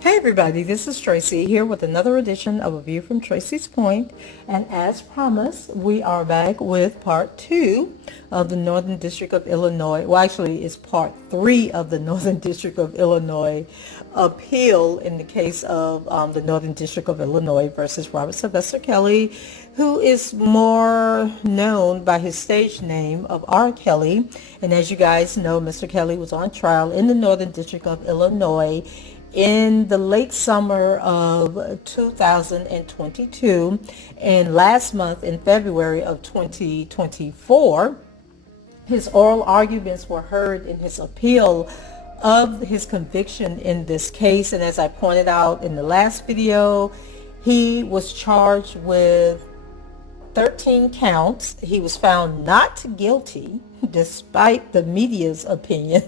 Hey everybody, this is Tracy here with another edition of A View from Tracy's Point, and as promised, we are back with part 2 of the Northern District of Illinois. Well, actually, it's part 3 of the Northern District of Illinois appeal in the case of the Northern District of Illinois versus Robert Sylvester Kelly, who is more known by his stage name of R. Kelly. And as you guys know, Mr. Kelly was on trial in the Northern District of Illinois in the late summer of 2022, and last month in February of 2024, his oral arguments were heard in his appeal of his conviction in this case. And as I pointed out in the last video, he was charged with 13 counts. He was found not guilty, despite the media's opinion.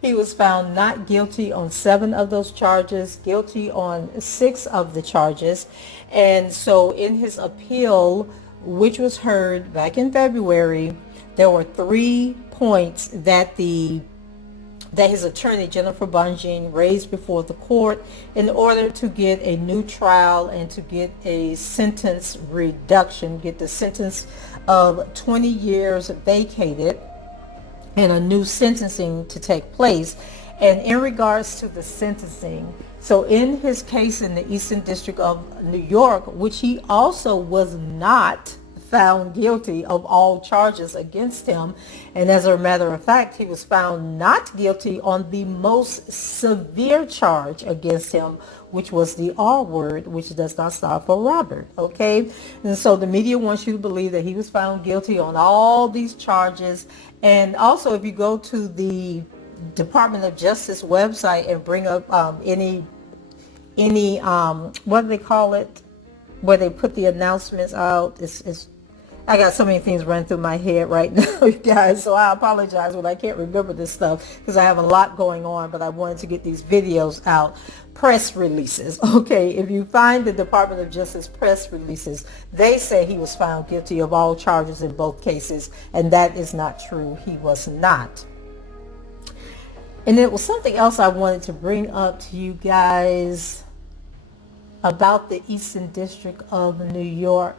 He was found not guilty on 7 of those charges, guilty on 6 of the charges. And so in his appeal, which was heard back in February, there were 3 points that his attorney, Jennifer Bonjean, raised before the court in order to get a new trial and to get a sentence reduction, get the sentence of 20 years vacated and a new sentencing to take place. And in regards to the sentencing, so in his case in the Eastern District of New York, which he also was not found guilty of all charges against him, and as a matter of fact, he was found not guilty on the most severe charge against him, which was the R word, which does not stop for Robert. Okay, and so the media wants you to believe that he was found guilty on all these charges. And also, if you go to the Department of Justice website and bring up any what do they call it, where they put the announcements out, it's I got so many things running through my head right now, you guys, so I apologize when I can't remember this stuff because I have a lot going on, but I wanted to get these videos out. Press releases. Okay, if you find the Department of Justice press releases, they say he was found guilty of all charges in both cases, and that is not true. He was not. And it was something else I wanted to bring up to you guys about the Eastern District of New York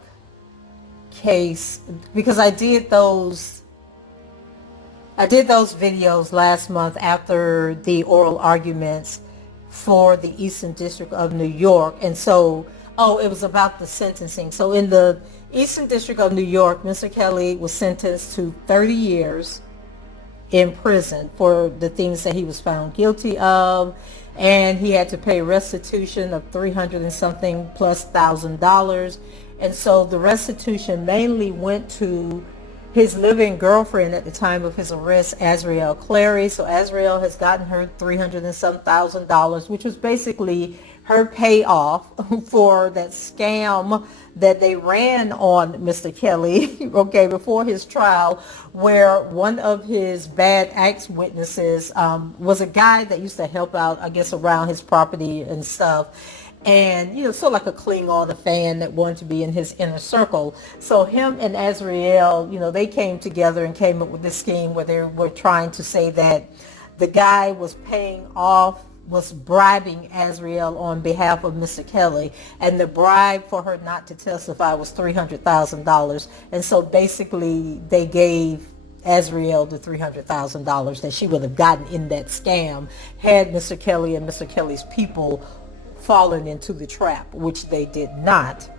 case, because I did those videos last month after the oral arguments for the Eastern District of New York. And so it was about the sentencing. So in the Eastern District of New York, Mr. Kelly was sentenced to 30 years in prison for the things that he was found guilty of, and he had to pay restitution of 300 and something plus $1,000. And so the restitution mainly went to his living girlfriend at the time of his arrest, Ariel Clary. So Ariel has gotten her 300 and some $1,000, which was basically her payoff for that scam that they ran on Mr. Kelly, okay, before his trial, where one of his bad acts witnesses was a guy that used to help out, I guess, around his property and stuff. And, sort of like a Klingon, a fan that wanted to be in his inner circle. So him and Ariel, they came together and came up with this scheme where they were trying to say that the guy was bribing Ariel on behalf of Mr. Kelly, and the bribe for her not to testify was $300,000. And so basically they gave Ariel the $300,000 that she would have gotten in that scam had Mr. Kelly and Mr. Kelly's people fallen into the trap, which they did not.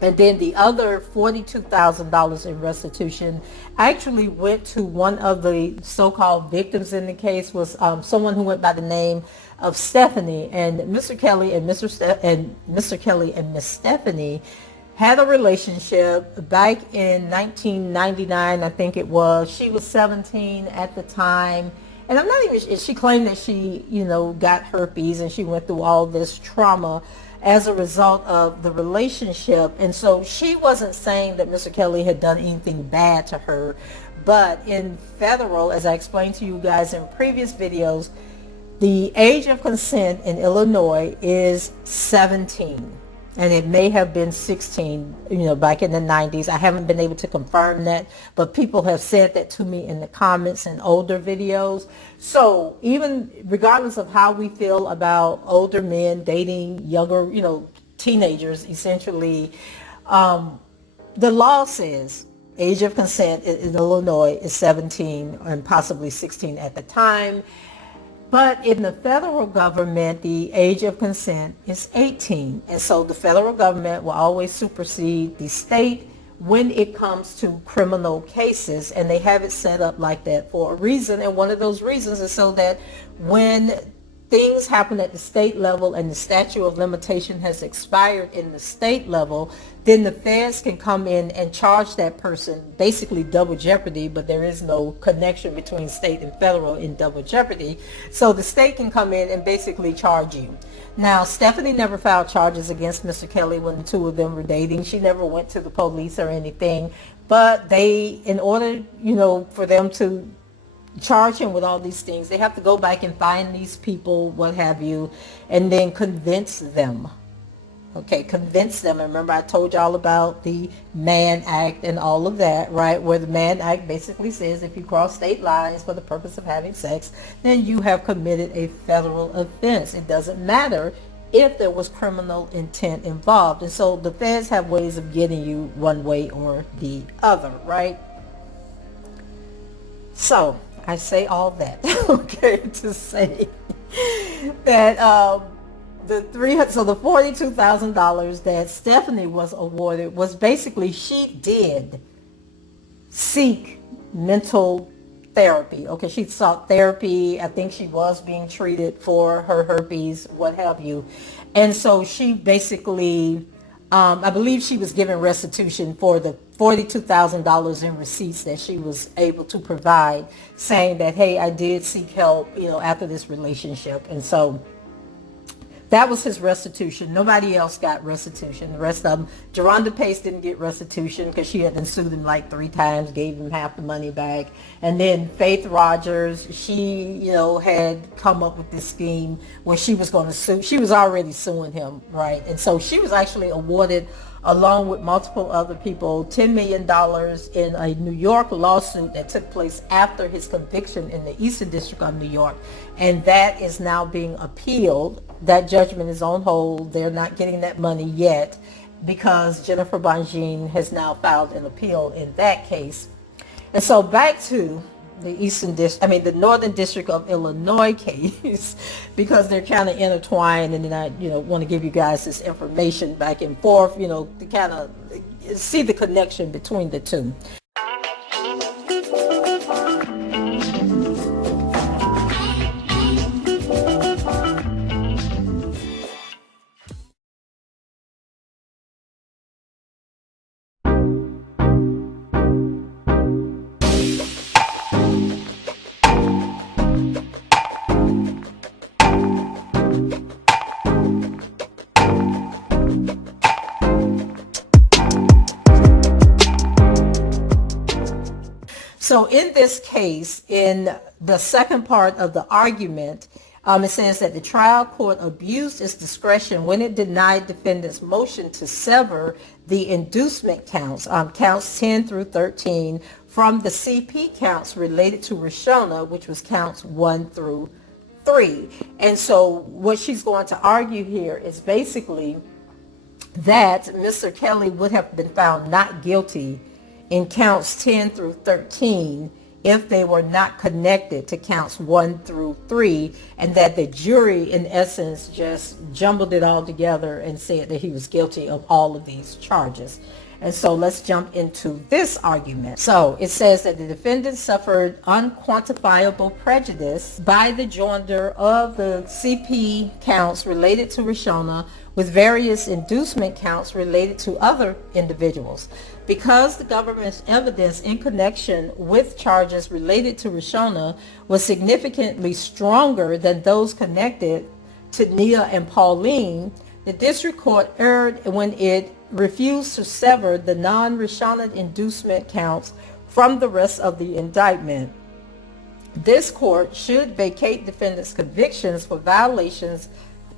And then the other $42,000 in restitution actually went to one of the so-called victims in the case, was someone who went by the name of Stephanie. And Mr. Kelly and Mr. Kelly and Miss Stephanie had a relationship back in 1999, I think it was. She was 17 at the time. And I'm not even, she claimed that she, got herpes and she went through all this trauma as a result of the relationship. And so she wasn't saying that Mr. Kelly had done anything bad to her. But in federal, as I explained to you guys in previous videos, the age of consent in Illinois is 17. and it may have been 16, back in the 90s. I haven't been able to confirm that, but people have said that to me in the comments and older videos. So even regardless of how we feel about older men dating younger, teenagers, essentially, the law says age of consent in Illinois is 17 and possibly 16 at the time. But in the federal government, the age of consent is 18. And so the federal government will always supersede the state when it comes to criminal cases. And they have it set up like that for a reason. And one of those reasons is so that when things happen at the state level and the statute of limitation has expired in the state level, then the feds can come in and charge that person, basically double jeopardy, but there is no connection between state and federal in double jeopardy. So the state can come in and basically charge you. Now, Stephanie never filed charges against Mr. Kelly when the two of them were dating. She never went to the police or anything, but they, in order, for them to charge him with all these things, they have to go back and find these people, what have you, and then convince them. Okay, convince them. And remember, I told y'all about the Mann Act and all of that, right? Where the Mann Act basically says if you cross state lines for the purpose of having sex, then you have committed a federal offense. It doesn't matter if there was criminal intent involved. And so the feds have ways of getting you one way or the other, right? So I say all that, okay, to say that the $42,000 that Stephanie was awarded was basically, she did seek mental therapy. Okay, she sought therapy. I think she was being treated for her herpes, what have you. And so she basically, I believe she was given restitution for the $42,000 in receipts that she was able to provide, saying that, hey, I did seek help, after this relationship. And so that was his restitution. Nobody else got restitution. The rest of them, Geronda Pace didn't get restitution because she had been sued him like 3 times, gave him half the money back. And then Faith Rogers, she, had come up with this scheme where she was going to sue. She was already suing him, right? And so she was actually awarded, along with multiple other people, $10 million in a New York lawsuit that took place after his conviction in the Eastern District of New York. And that is now being appealed. That judgment is on hold. They're not getting that money yet because Jennifer Bonjean has now filed an appeal in that case. And so back to the Northern District of Illinois case, because they're kind of intertwined, and then I, want to give you guys this information back and forth, to kind of see the connection between the two. So in this case, in the second part of the argument, it says that the trial court abused its discretion when it denied defendants' motion to sever the inducement counts, counts 10 through 13, from the CP counts related to Rashona, which was counts 1 through 3. And so what she's going to argue here is basically that Mr. Kelly would have been found not guilty in counts 10 through 13 if they were not connected to counts 1 through 3, and that the jury in essence just jumbled it all together and said that he was guilty of all of these charges. And so let's jump into this argument. So it says that the defendant suffered unquantifiable prejudice by the joinder of the CP counts related to Rashona with various inducement counts related to other individuals. Because the government's evidence in connection with charges related to Rashona was significantly stronger than those connected to Nia and Pauline, the district court erred when it refused to sever the non-Rashona inducement counts from the rest of the indictment. This court should vacate defendants' convictions for violations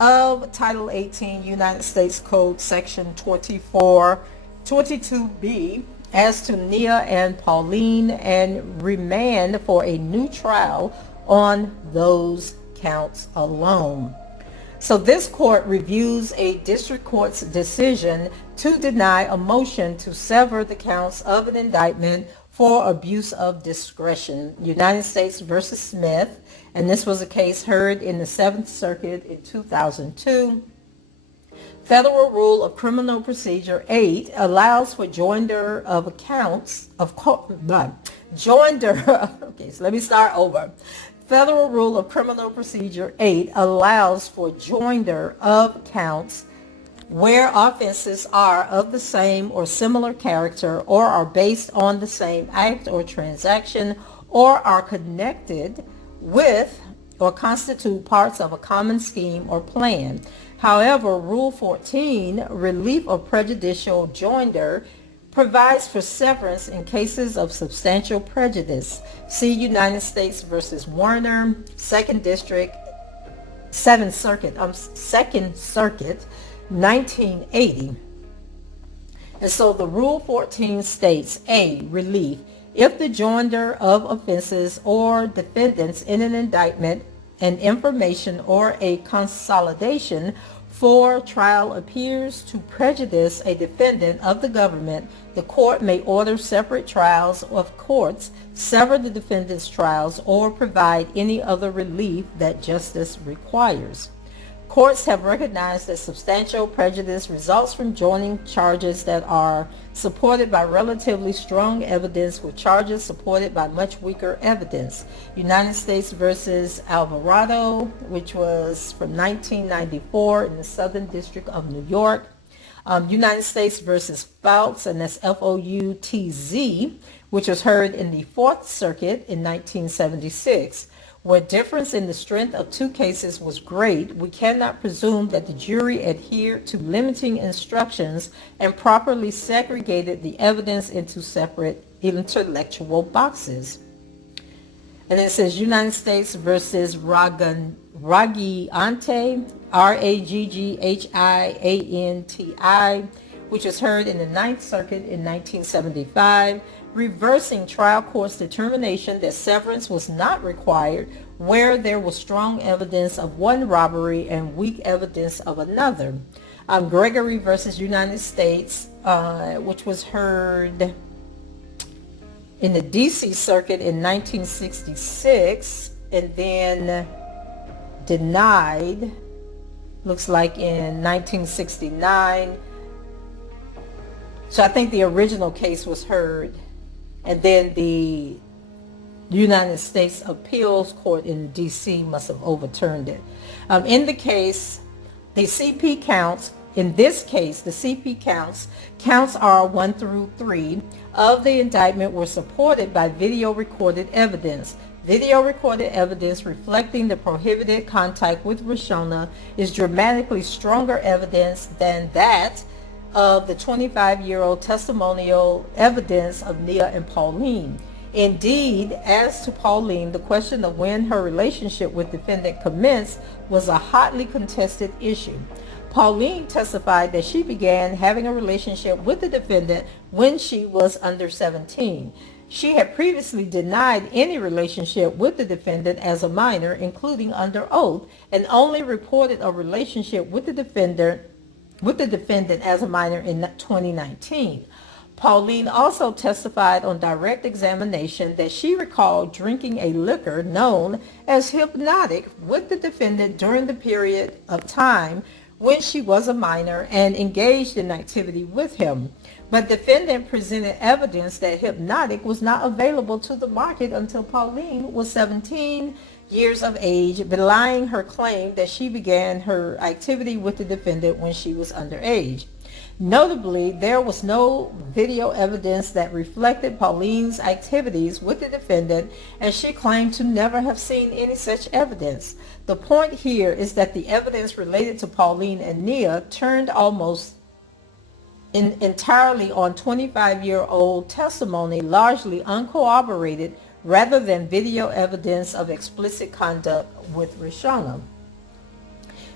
of Title 18 United States Code Section 22B as to Nia and Pauline, and remand for a new trial on those counts alone. So this court reviews a district court's decision to deny a motion to sever the counts of an indictment for abuse of discretion, United States versus Smith, and this was a case heard in the Seventh Circuit in 2002. Federal Rule of Criminal Procedure 8 allows for joinder of accounts of joinder. Okay, so let me start over. Federal Rule of Criminal Procedure 8 allows for joinder of counts where offenses are of the same or similar character, or are based on the same act or transaction, or are connected with or constitute parts of a common scheme or plan. However, Rule 14, relief of prejudicial joinder, provides for severance in cases of substantial prejudice. See United States versus Warner, Second Circuit, 1980. And so the Rule 14 states, A, relief, if the joinder of offenses or defendants in an indictment, an information, or a consolidation for trial appears to prejudice a defendant of the government, the court may order separate trials of courts, sever the defendant's trials, or provide any other relief that justice requires. Courts have recognized that substantial prejudice results from joining charges that are supported by relatively strong evidence with charges supported by much weaker evidence. United States versus Alvarado, which was from 1994 in the Southern District of New York. United States versus Foutz, and that's Foutz, which was heard in the Fourth Circuit in 1976. Where difference in the strength of two cases was great, we cannot presume that the jury adhered to limiting instructions and properly segregated the evidence into separate intellectual boxes. And it says United States versus Raggiante, Raggianti, which was heard in the Ninth Circuit in 1975, reversing trial court's determination that severance was not required where there was strong evidence of one robbery and weak evidence of another. Gregory versus United States, which was heard in the D.C. Circuit in 1966 and then denied, looks like in 1969. So I think the original case was heard, and then the United States Appeals Court in D.C. must have overturned it. In the case, the CP counts, in this case, the CP counts are 1 through 3 of the indictment were supported by video recorded evidence. Video recorded evidence reflecting the prohibited contact with Roshona is dramatically stronger evidence than that of the 25-year-old testimonial evidence of Nia and Pauline. Indeed, as to Pauline, the question of when her relationship with defendant commenced was a hotly contested issue. Pauline testified that she began having a relationship with the defendant when she was under 17. She had previously denied any relationship with the defendant as a minor, including under oath, and only reported a relationship with the defendant as a minor in 2019. Pauline also testified on direct examination that she recalled drinking a liquor known as hypnotic with the defendant during the period of time when she was a minor and engaged in activity with him. But defendant presented evidence that hypnotic was not available to the market until Pauline was 17 years of age, belying her claim that she began her activity with the defendant when she was underage. Notably, there was no video evidence that reflected Pauline's activities with the defendant, and she claimed to never have seen any such evidence. The point here is that the evidence related to Pauline and Nia turned almost entirely on 25-year-old testimony, largely uncorroborated, rather than video evidence of explicit conduct with Roshona.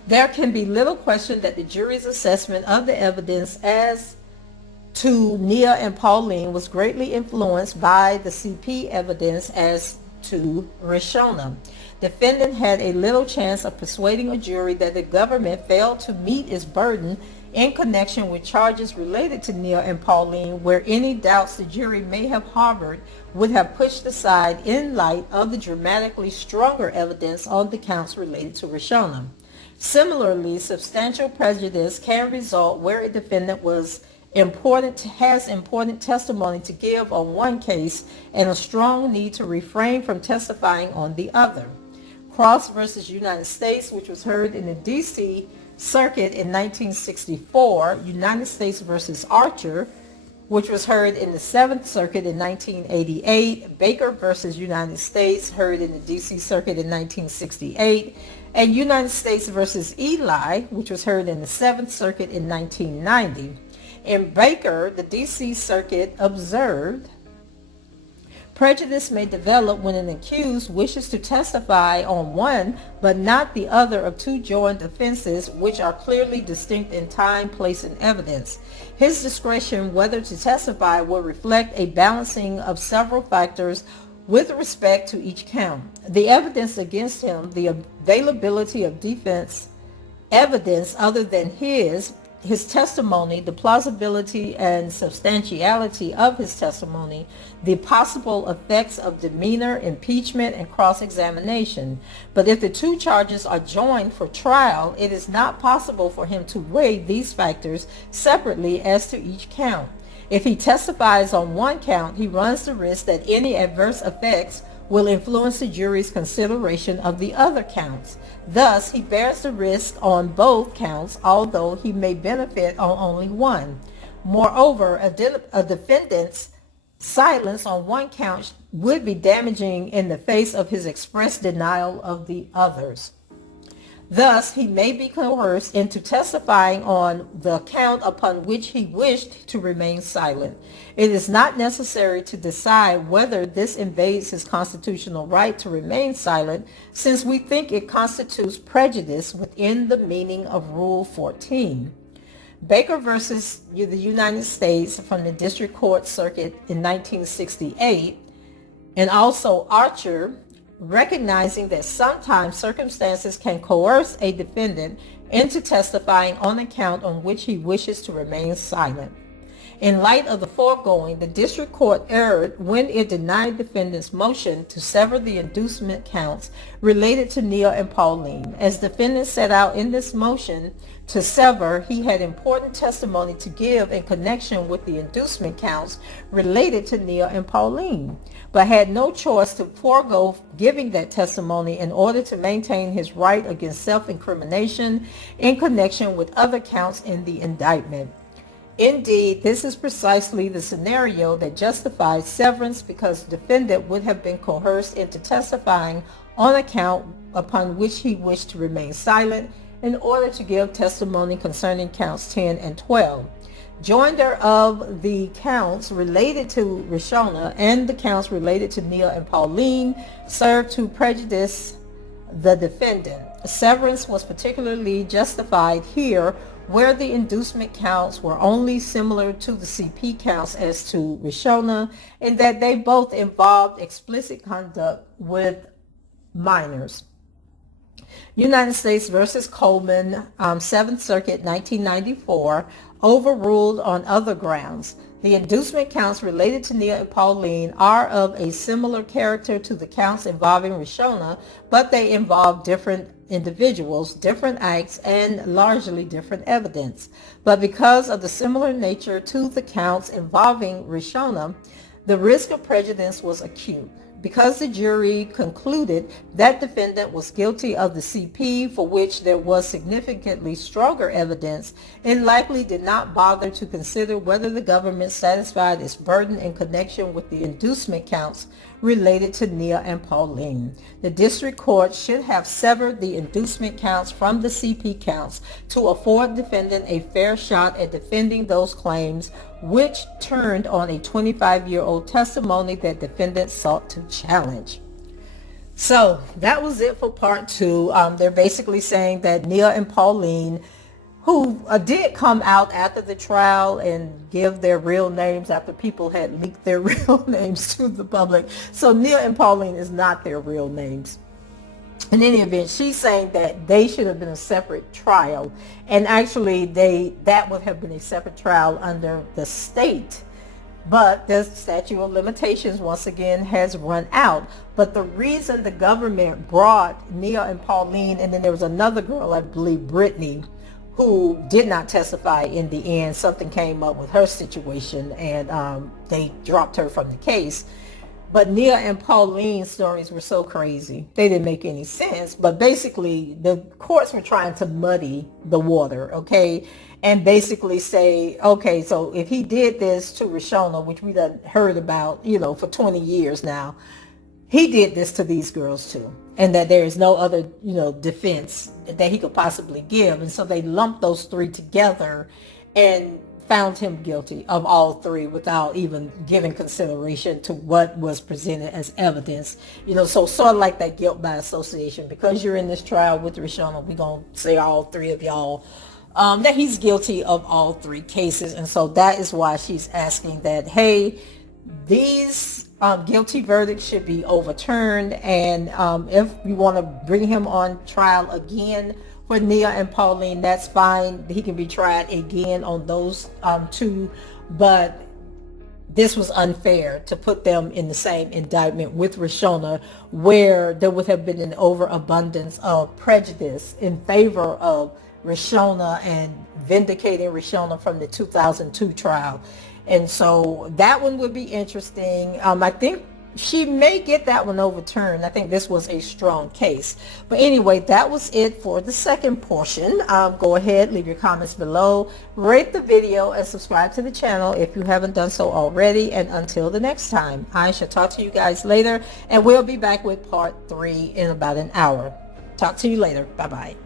There can be little question that the jury's assessment of the evidence as to Nia and Pauline was greatly influenced by the CP evidence as to Rishona. Defendant had a little chance of persuading a jury that the government failed to meet its burden in connection with charges related to Nia and Pauline, where any doubts the jury may have harbored would have pushed aside in light of the dramatically stronger evidence on the counts related to Rishona. Similarly, substantial prejudice can result where a defendant has important testimony to give on one case and a strong need to refrain from testifying on the other. Cross versus United States, which was heard in the D.C. Circuit in 1964, United States versus Archer, which was heard in the 7th Circuit in 1988, Baker versus United States, heard in the D.C. Circuit in 1968, and United States versus Eli, which was heard in the 7th Circuit in 1990. In Baker, the D.C. Circuit observed, prejudice may develop when an accused wishes to testify on one but not the other of two joined offenses which are clearly distinct in time, place, and evidence. His discretion whether to testify will reflect a balancing of several factors with respect to each count. The evidence against him, the availability of defense evidence other than his testimony, the plausibility and substantiality of his testimony, the possible effects of demeanor, impeachment, and cross-examination. But if the two charges are joined for trial, it is not possible for him to weigh these factors separately as to each count. If he testifies on one count, he runs the risk that any adverse effects will influence the jury's consideration of the other counts. Thus, he bears the risk on both counts, although he may benefit on only one. Moreover, a defendant's silence on one count would be damaging in the face of his express denial of the others. Thus, he may be coerced into testifying on the count upon which he wished to remain silent. It is not necessary to decide whether this invades his constitutional right to remain silent, since we think it constitutes prejudice within the meaning of Rule 14. Baker versus the United States from the District Court Circuit in 1968, and also Archer, recognizing that sometimes circumstances can coerce a defendant into testifying on a count on which he wishes to remain silent. In light of the foregoing, the district court erred when it denied defendant's motion to sever the inducement counts related to Nia and Pauline. As defendant set out in this motion to sever, he had important testimony to give in connection with the inducement counts related to Nia and Pauline, but had no choice to forego giving that testimony in order to maintain his right against self-incrimination in connection with other counts in the indictment. Indeed, this is precisely the scenario that justifies severance, because the defendant would have been coerced into testifying on a count upon which he wished to remain silent in order to give testimony concerning counts 10 and 12. Joinder of the counts related to Rishona and the counts related to Nia and Pauline served to prejudice the defendant. Severance was particularly justified here, where the inducement counts were only similar to the CP counts as to Rishona, in that they both involved explicit conduct with minors. United States versus Coleman, 7th Circuit, 1994, overruled on other grounds. The inducement counts related to Nia and Pauline are of a similar character to the counts involving Rishona, but they involve different individuals, different acts, and largely different evidence. But because of the similar nature to the counts involving Rishona, the risk of prejudice was acute. Because the jury concluded that defendant was guilty of the CP, for which there was significantly stronger evidence, it likely did not bother to consider whether the government satisfied its burden in connection with the inducement counts related to Nia and Pauline. The district court should have severed the inducement counts from the CP counts to afford defendant a fair shot at defending those claims, which turned on a 25-year-old testimony that defendant sought to challenge. So that was it for part two. They're basically saying that Nia and Pauline, who did come out after the trial and give their real names after people had leaked their real names to the public. So Nia and Pauline is not their real names. In any event, she's saying that they should have been a separate trial. And actually, that would have been a separate trial under the state. But the statute of limitations, once again, has run out. But the reason the government brought Nia and Pauline, and then there was another girl, I believe Brittany, who did not testify in the end. Something came up with her situation, and they dropped her from the case. But Nia and Pauline's stories were so crazy. They didn't make any sense. But basically, the courts were trying to muddy the water, okay? And basically say, okay, so if he did this to Rashona, which we done heard about, for 20 years now, he did this to these girls too. And that there is no other, defense that he could possibly give. And so they lumped those three together and found him guilty of all three without even giving consideration to what was presented as evidence. So sort of like that guilt by association. Because you're in this trial with Rashona, we're going to say all three of y'all that he's guilty of all three cases. And so that is why she's asking that, hey, these guilty verdicts should be overturned. And if you want to bring him on trial again for Nia and Pauline, that's fine. He can be tried again on those two. But this was unfair to put them in the same indictment with Rashona, where there would have been an overabundance of prejudice in favor of Rashona and vindicating Rashona from the 2002 trial. And so that one would be interesting. I think she may get that one overturned. I think this was a strong case. But anyway, that was it for the second portion. Go ahead, leave your comments below, rate the video, and subscribe to the channel if you haven't done so already. And until the next time, I shall talk to you guys later, and we'll be back with part 3 in about an hour. Talk to you later. Bye-bye.